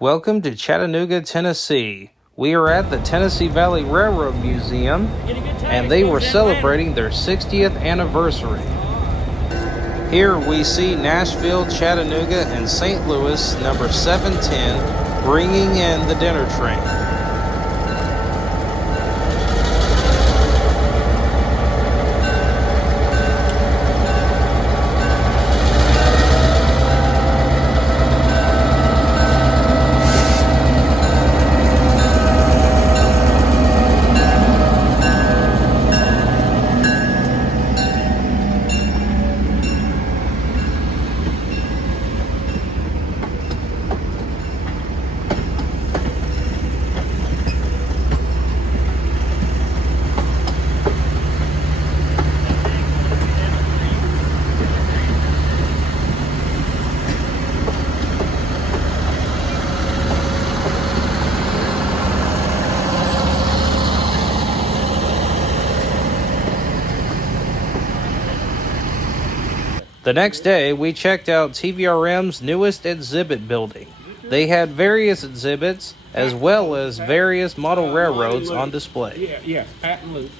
Welcome to Chattanooga, Tennessee. We are at the Tennessee Valley Railroad Museum, and they were celebrating their 60th anniversary. Here we see Nashville, Chattanooga, and St. Louis number 710 bringing in the dinner train. The next day, we checked out TVRM's newest exhibit building. They had various exhibits as well as various model railroads on display. Yeah, Pat and Luke.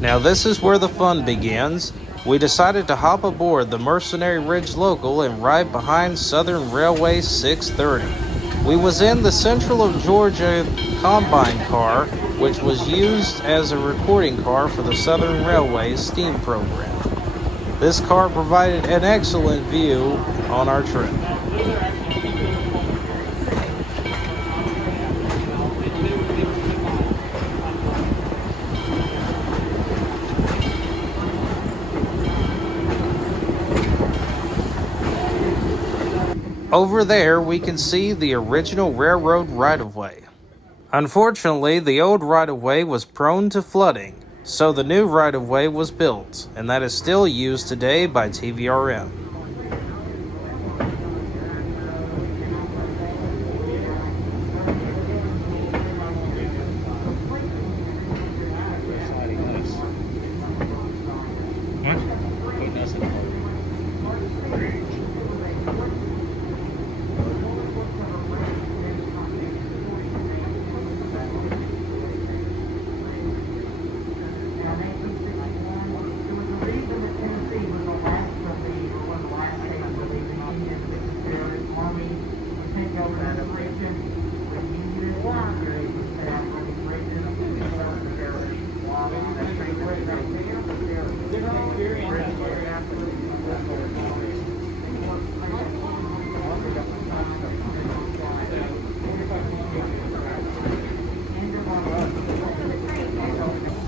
Now this is where the fun begins. We decided to hop aboard the Mercenary Ridge Local and ride behind Southern Railway 630. We was in the Central of Georgia Combine car, which was used as a recording car for the Southern Railway's steam program. This car provided an excellent view on our trip. Over there, we can see the original railroad right-of-way. Unfortunately, the old right-of-way was prone to flooding, so the new right-of-way was built, and that is still used today by TVRM.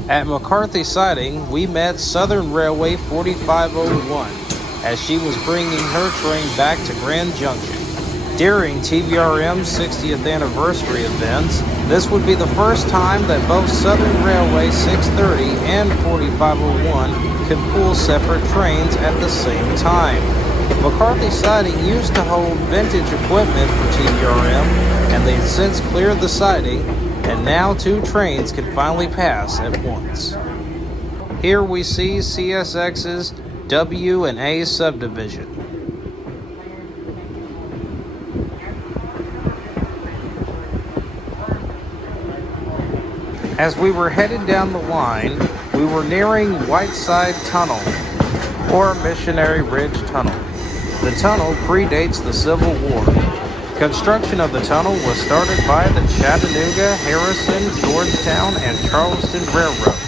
At McCarthy Siding, we met Southern Railway 4501 as she was bringing her train back to Grand Junction. During TVRM's 60th anniversary events, this would be the first time that both Southern Railway 630 and 4501 could pull separate trains at the same time. McCarthy siding used to hold vintage equipment for TVRM, and they've since cleared the siding, and now 2 trains can finally pass at once. Here we see CSX's W and A subdivision. As we were headed down the line, we were nearing Whiteside Tunnel, or Missionary Ridge Tunnel. The tunnel predates the Civil War. Construction of the tunnel was started by the Chattanooga, Harrison, Georgetown, and Charleston Railroad,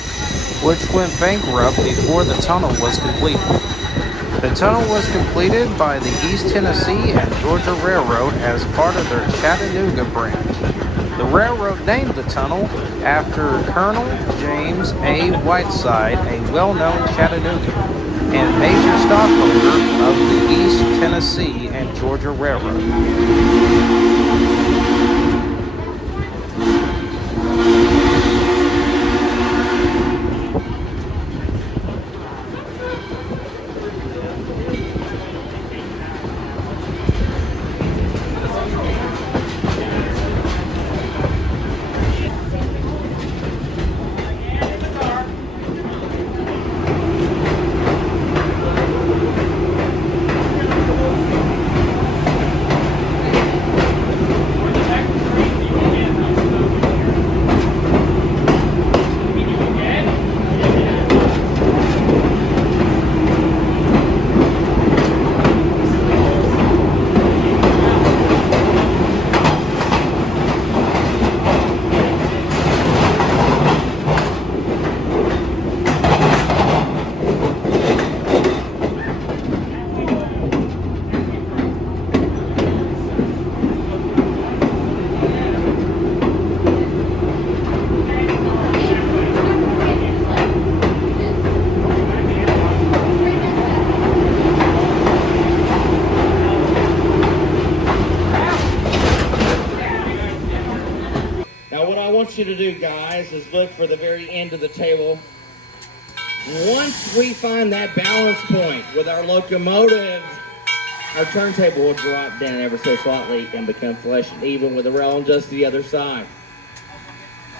which went bankrupt before the tunnel was completed. The tunnel was completed by the East Tennessee and Georgia Railroad as part of their Chattanooga branch. The railroad named the tunnel after Colonel James A. Whiteside, a well-known Chattanoogan and major stockholder of the East Tennessee and Georgia Railroad. You to do, guys, is look for the very end of the table. Once we find that balance point with our locomotive, our turntable will drop down ever so slightly and become flush and even with the rail on just the other side.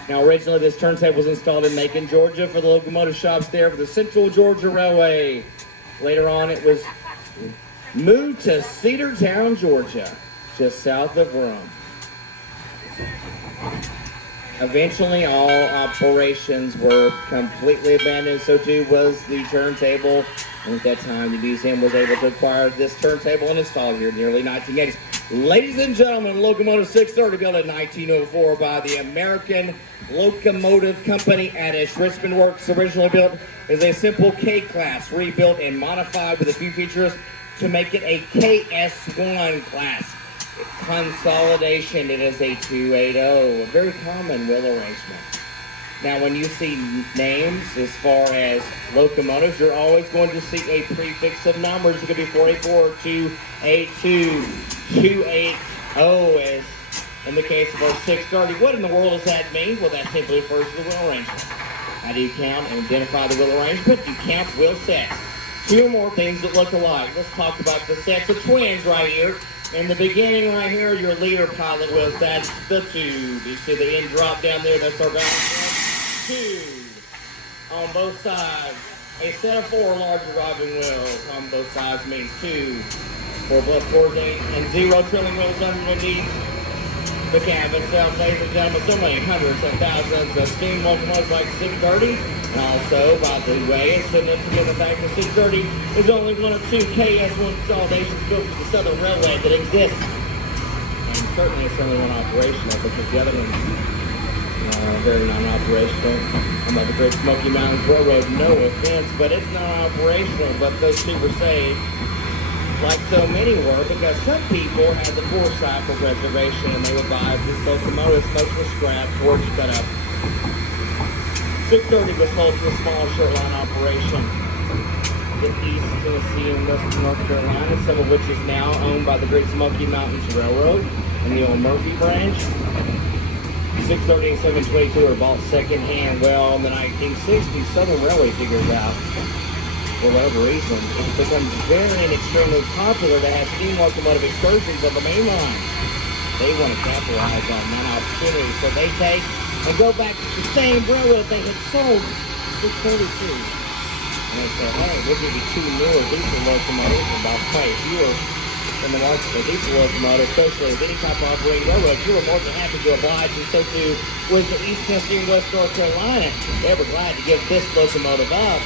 Now, originally this turntable was installed in Macon, Georgia for the locomotive shops there for the Central Georgia Railway. Later on it was moved to Cedartown, Georgia, just south of Rome. Eventually, all operations were completely abandoned, so too was the turntable. And at that time, the museum was able to acquire this turntable and install it here in the early 1980s. Ladies and gentlemen, Locomotive 630, built in 1904 by the American Locomotive Company at its Richmond Works. Originally built as a simple K-class, rebuilt and modified with a few features to make it a KS1 class. Consolidation, it is a 280, a very common wheel arrangement. Now, when you see names as far as locomotives, you're always going to see a prefix of numbers. It could be 484, 282, 280, as in the case of our 630. What in the world does that mean? Well, that simply refers to the wheel arrangement. How do you count and identify the wheel arrangement? You count wheel sets. 2 more things that look alike. Let's talk about the sets of twins right here. In the beginning right here, your leader pilot wheels, that's the tube. You see the end drop down there, that's our balance wheel. 2 on both sides. A set of 4 larger driving wheels on both sides means 2. 4 both coordinate and 0 trailing wheels underneath the cab itself. Ladies and gentlemen, so many hundreds of thousands of steam locomotives like 630. And also, by the way, it's significant the fact that 630 is only one of 2 KS1 consolidations built for the Southern Railway that exists. And certainly it's only one operational because the other ones are very non-operational. I'm like the Great Smoky Mountains Railroad, no offense, but it's not operational. But those 2 were saved, like so many were, because some people had the foresight for preservation and they would buy this locomotive. Most were scrapped, or cut up. 630 was sold to a small short line operation in East Tennessee and Western North Carolina, some of which is now owned by the Great Smoky Mountains Railroad and the old Murphy branch. 630 and 722 were bought secondhand. Well, in the 1960s, Southern Railway figures out for whatever reason, it becomes very and extremely popular to have steam locomotive excursions on the main line. They want to capitalize on that opportunity, so they take and go back to the same railroad they had sold 632. And they say, hey, we'll give you 2 newer diesel locomotives, and by the way, if you were in the market for diesel locomotive, especially with any type of operating railroad, you were more than happy to oblige, and so too was the East Tennessee and West North Carolina. They were glad to give this locomotive up.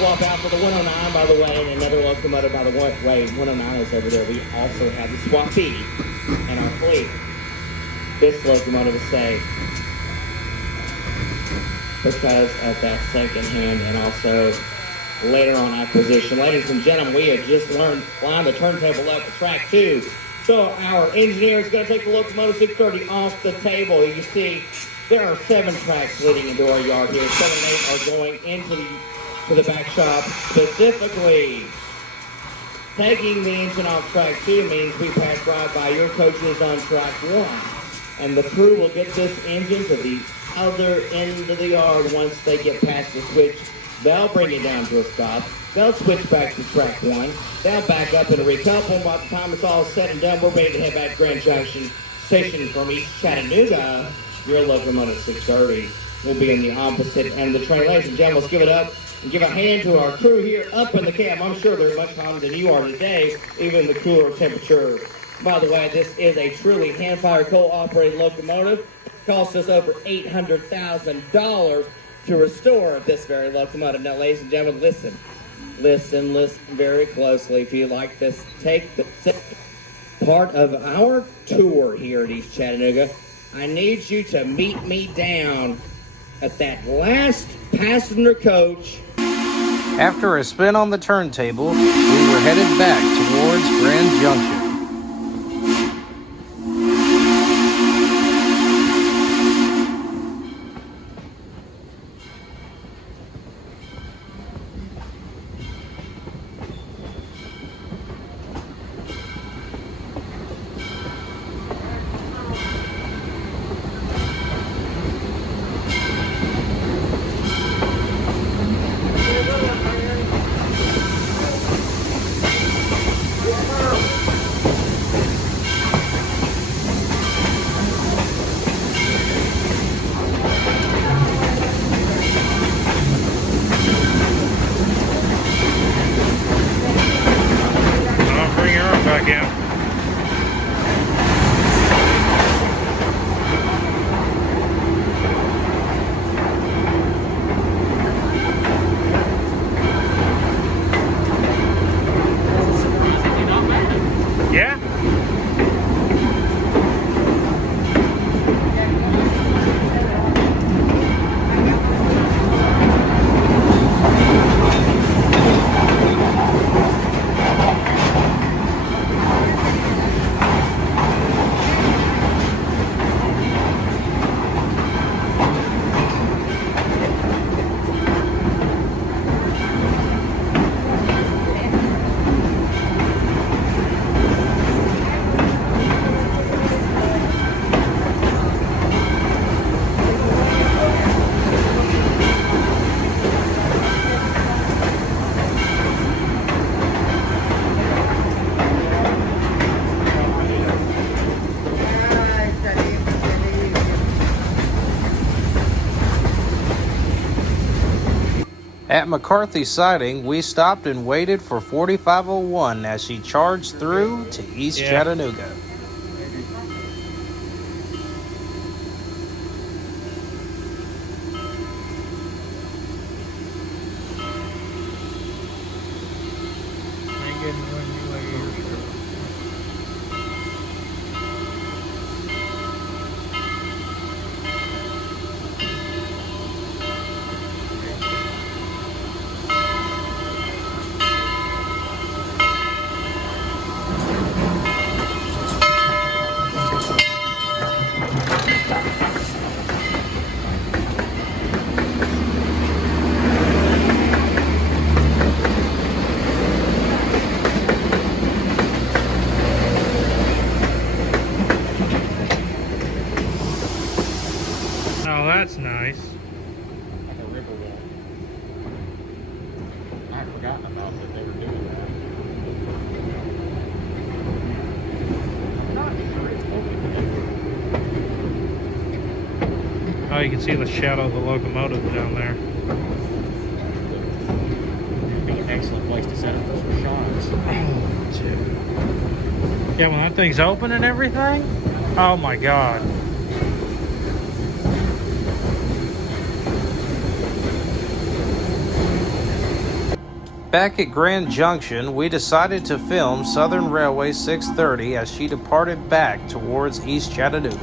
Swap out for the 109, by the way, and another locomotive by the way, 109 is over there. We also have the Swapee in our fleet. This locomotive is saved because of that second hand and also later on acquisition. Ladies and gentlemen, we have just lined the turntable up to track 2. So our engineer is going to take the locomotive 630 off the table. You can see there are 7 tracks leading into our yard here. 7 and 8 are going into the back shop. Specifically, taking the engine off track 2 means we pass right by your coaches on track 1. And the crew will get this engine to the other end of the yard once they get past the switch. They'll bring it down to a stop. They'll switch back to track 1. They'll back up and recouple. By the time it's all said and done, we're ready to head back to Grand Junction Station from East Chattanooga. Your locomotive 630 will be in the opposite end of the train. Ladies and gentlemen, let's give it up and give a hand to our crew here up in the cab. I'm sure they're much hotter than you are today, even the cooler temperature. By the way, this is a truly hand-fired coal-operated locomotive. It cost us over $800,000 to restore this very locomotive. Now, ladies and gentlemen, listen very closely. If you like this, take the part of our tour here at East Chattanooga. I need you to meet me down at that last passenger coach. After a spin on the turntable, we were headed back towards Grand Junction. At McCarthy Siding, we stopped and waited for 4501 as she charged through to East Chattanooga. Oh, that's nice. Like a river wall. I forgot you can see the shadow of the locomotive down there. It'd be an excellent place to set up those shots. Oh, dude. Yeah, when that thing's open and everything. Oh my God. Back at Grand Junction, we decided to film Southern Railway 630 as she departed back towards East Chattanooga.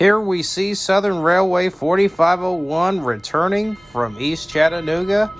Here we see Southern Railway 4501 returning from East Chattanooga.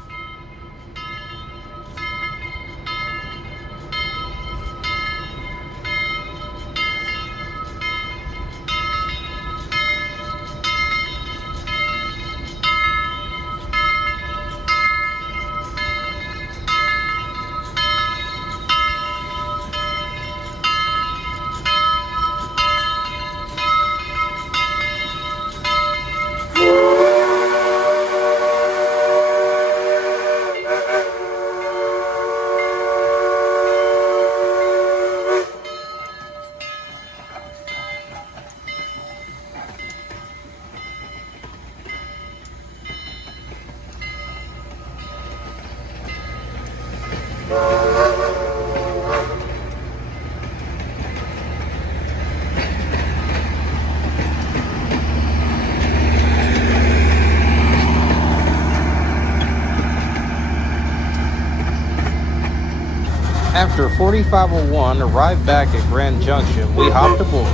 After 4501 arrived back at Grand Junction, we hopped aboard.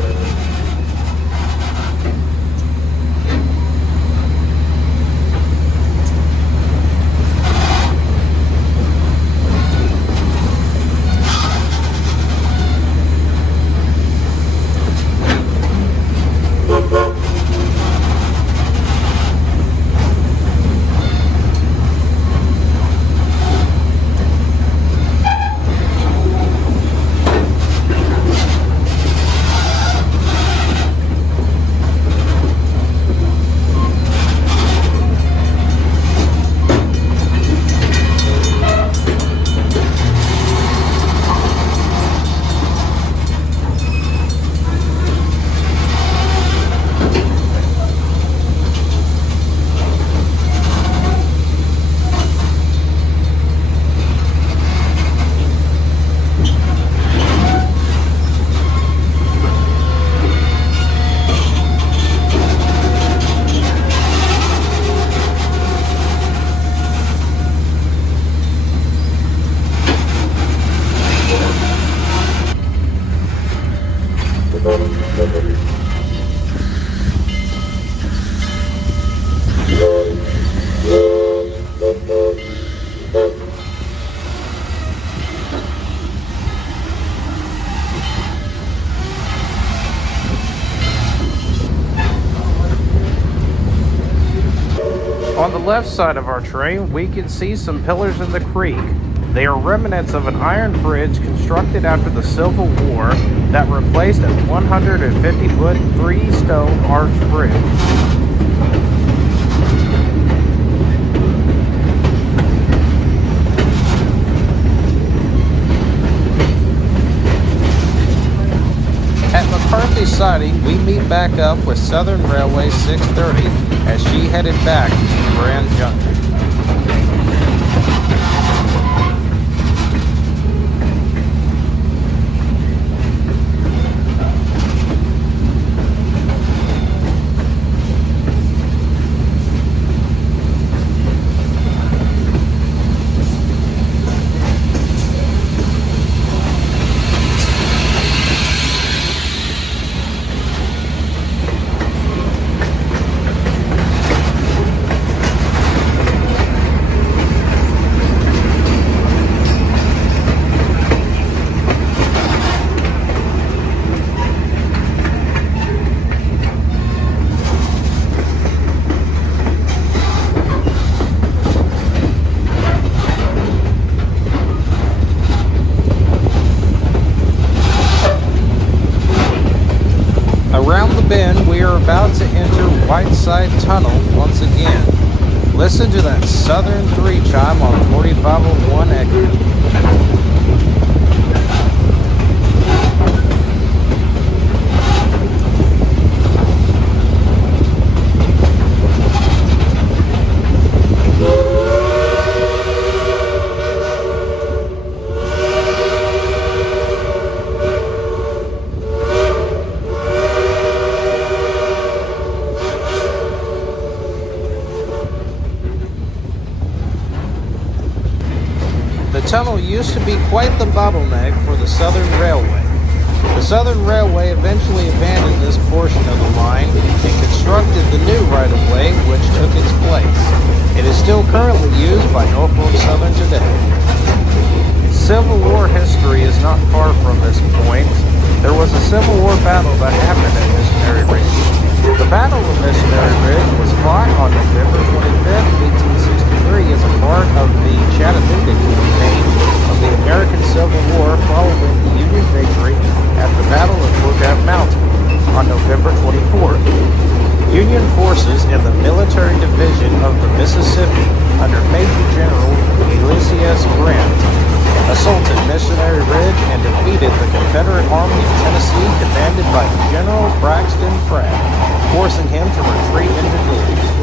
On the left side of our train, we can see some pillars in the creek. They are remnants of an iron bridge constructed after the Civil War that replaced a 150-foot, 3-stone arch bridge. came back up with Southern Railway 630 as she headed back to Grand Junction. Around the bend, we are about to enter Whiteside Tunnel once again. Listen to that Southern 3 chime on 4501 Echo. The tunnel used to be quite the bottleneck for the Southern Railway. The Southern Railway eventually abandoned this portion of the line and constructed the new right-of-way which took its place. It is still currently used by Norfolk Southern today. Civil War history is not far from this point. There was a Civil War battle that happened at Missionary Ridge. The Battle of Missionary Ridge was fought on November 25th, 1863 as a part of the Chattanooga campaign of the American Civil War following the Union victory at the Battle of Lookout Mountain on November 24th. Union forces in the Military Division of the Mississippi under Major General Ulysses Grant assaulted Missionary Ridge and defeated the Confederate Army of Tennessee commanded by General Braxton Pratt, forcing him to retreat into Georgia.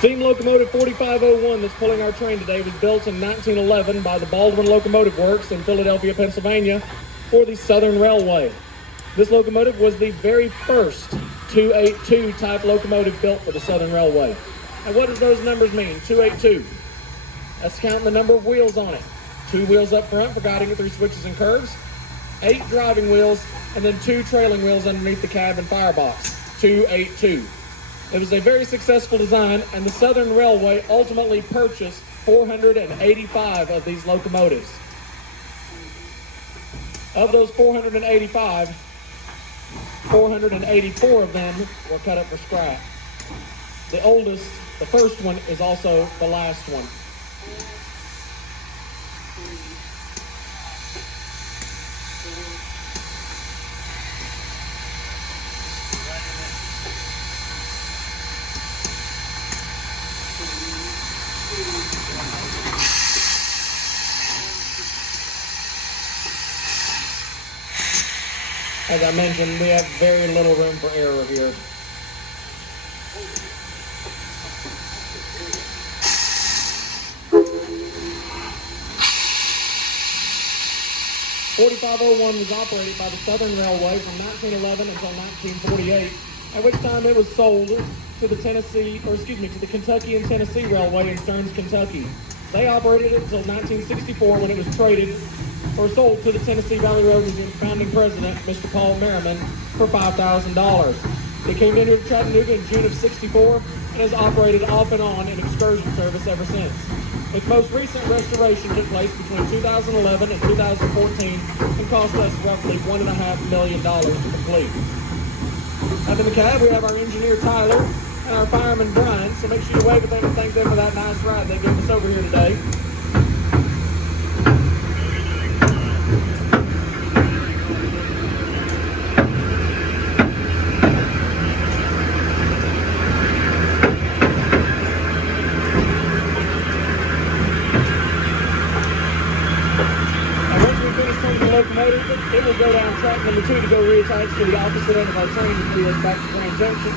Steam locomotive 4501 that's pulling our train today was built in 1911 by the Baldwin Locomotive Works in Philadelphia, Pennsylvania for the Southern Railway. This locomotive was the very first 282 type locomotive built for the Southern Railway. And what does those numbers mean? 282. That's counting the number of wheels on it. 2 wheels up front for guiding it through switches and curves, 8 driving wheels, and then 2 trailing wheels underneath the cab and firebox. 282. It was a very successful design, and the Southern Railway ultimately purchased 485 of these locomotives. Of those 485, 484 of them were cut up for scrap. The oldest, the first one, is also the last one. As I mentioned, we have very little room for error here. (4501) was operated by the Southern Railway from 1911 until 1948, at which time it was sold to the to the Kentucky and Tennessee Railway in Stearns, Kentucky. They operated it until 1964 when it was traded or sold to the Tennessee Valley Railroad Museum founding president, Mr. Paul Merriman, for $5,000. It came in here to Chattanooga in June of '64 and has operated off and on in excursion service ever since. Its most recent restoration took place between 2011 and 2014 and cost us roughly $1.5 million to complete. Up in the cab, we have our engineer Tyler and our fireman Brian, so make sure you wave at them and thank them for that nice ride they gave us over here today. Locomotive, it will go down track number 2 to go reattach to the opposite end of our train and lead us back to Grand Junction.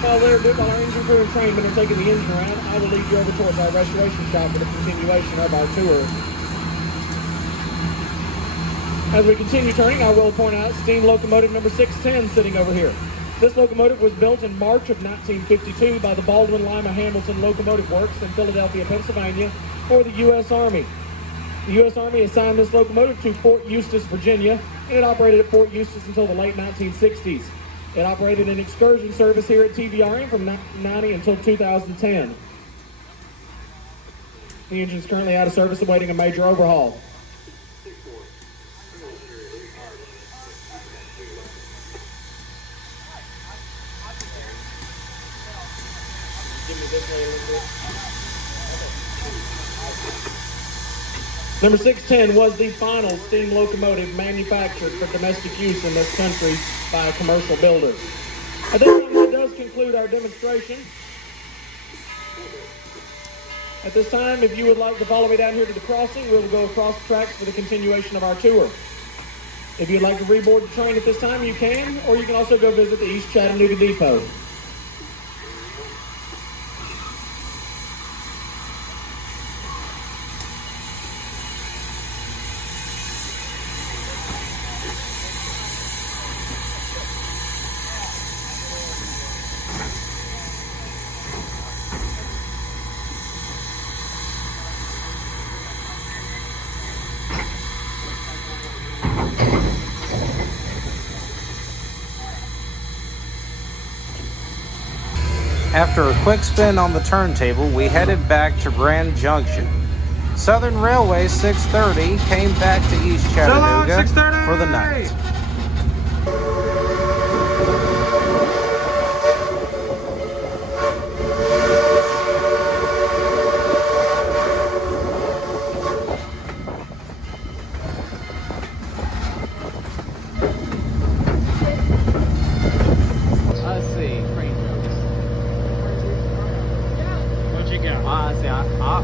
While our engine crew and trainmen are taking the engine around, I will lead you over towards our restoration shop for the continuation of our tour. As we continue turning, I will point out steam locomotive number 610 sitting over here. This locomotive was built in March of 1952 by the Baldwin Lima Hamilton Locomotive Works in Philadelphia, Pennsylvania for the U.S. Army. The U.S. Army assigned this locomotive to Fort Eustis, Virginia, and it operated at Fort Eustis until the late 1960s. It operated in excursion service here at TVRM from 1990 until 2010. The engine is currently out of service awaiting a major overhaul. Give me this way a little bit. Number 610 was the final steam locomotive manufactured for domestic use in this country by a commercial builder. At this time, that does conclude our demonstration. At this time, if you would like to follow me down here to the crossing, we will go across the tracks for the continuation of our tour. If you'd like to reboard the train at this time, you can, or you can also go visit the East Chattanooga Depot. After a quick spin on the turntable, we headed back to Grand Junction. Southern Railway 630 came back to East Chattanooga for the night.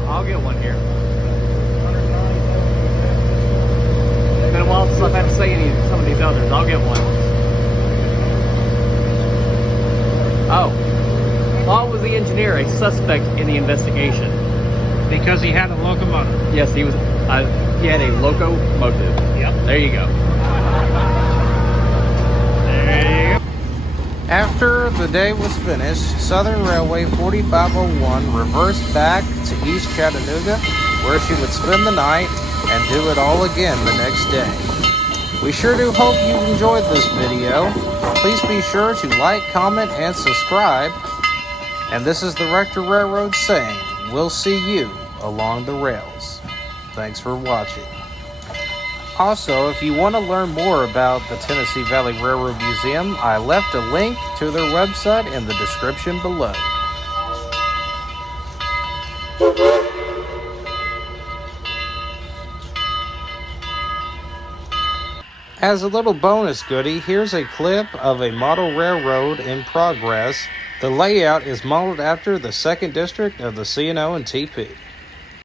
I'll get one here. It's been a while since I've had to say some of these others. I'll get one. Oh. Law was the engineer, a suspect in the investigation. Because he had a locomotive. Yes, he was. He had a locomotive. Yep. There you go. After the day was finished, Southern Railway 4501 reversed back to East Chattanooga, where she would spend the night and do it all again the next day. We sure do hope you enjoyed this video. Please be sure to like, comment, and subscribe. And this is the Rector Railroad saying, we'll see you along the rails. Thanks for watching. Also, if you want to learn more about the Tennessee Valley Railroad Museum, I left a link to their website in the description below. As a little bonus goodie, here's a clip of a model railroad in progress. The layout is modeled after the 2nd District of the C&O and TP.